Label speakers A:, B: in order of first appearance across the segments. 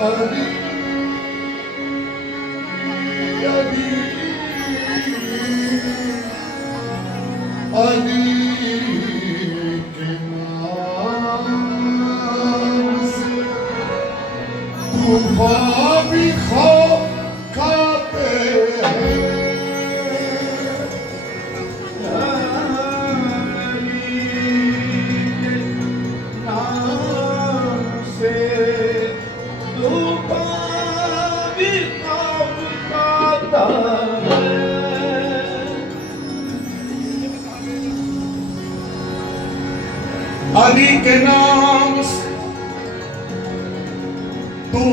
A: Amém.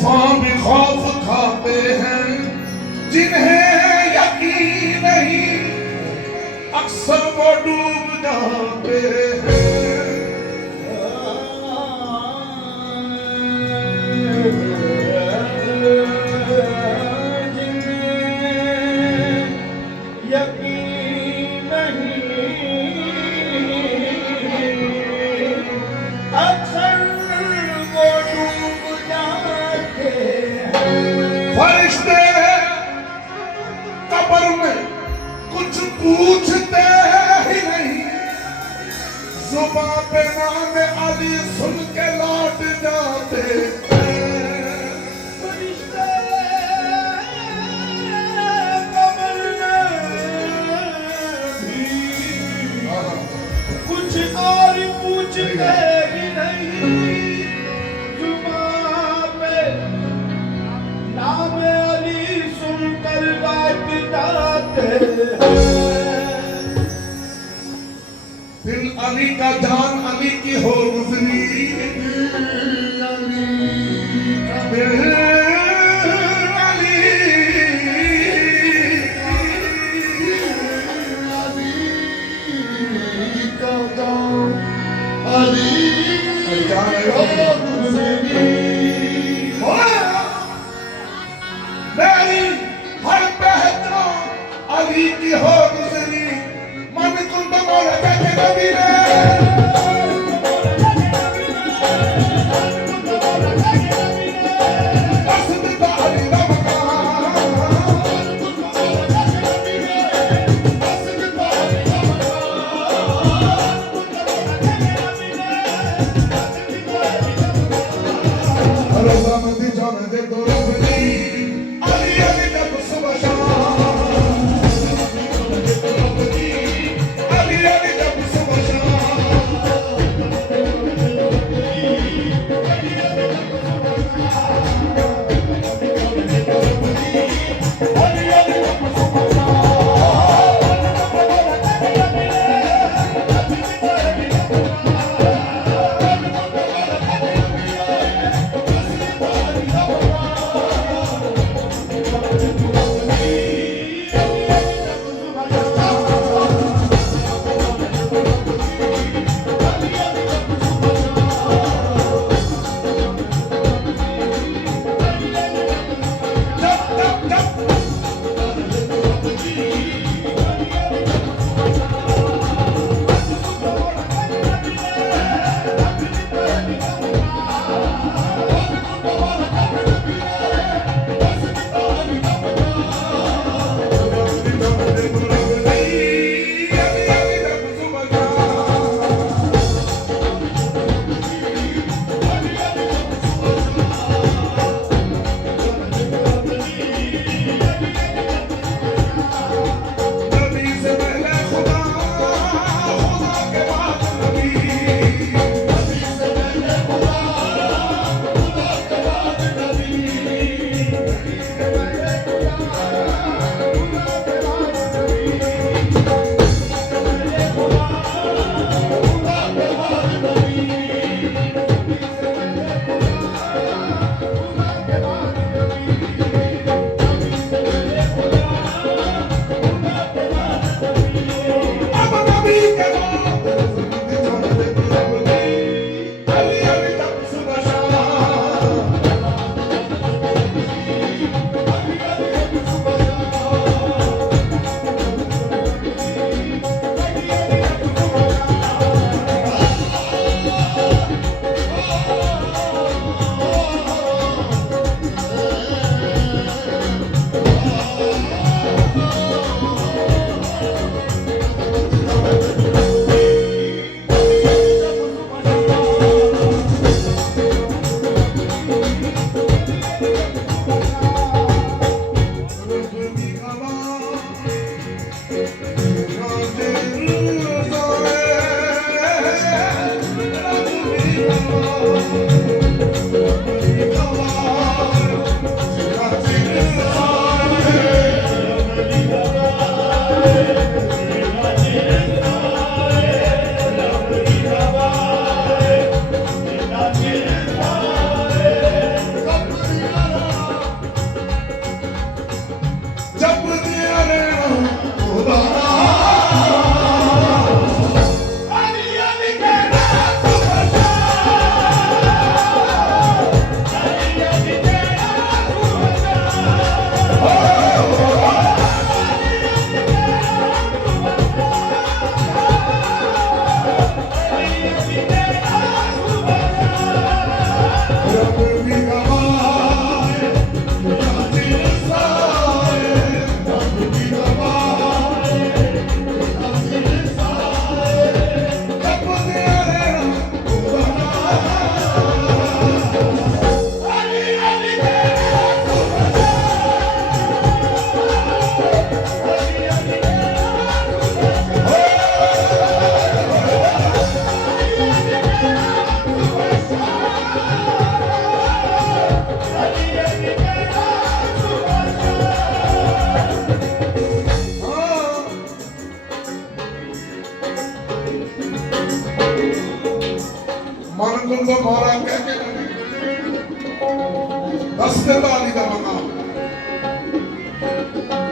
A: तूफान में खौफ खाते हैं जिन्हें यकीन नहीं अक्सर वो डूब जाते हैं ਜ਼ੁਬਾਨ ਤੇ ਨਾਮ ਅਲੀ ਸੁਣ ਕੇ ਲਾਟ ਜਾਂਦੇ Yeah. गुजरी का जान अली की हो गुजरी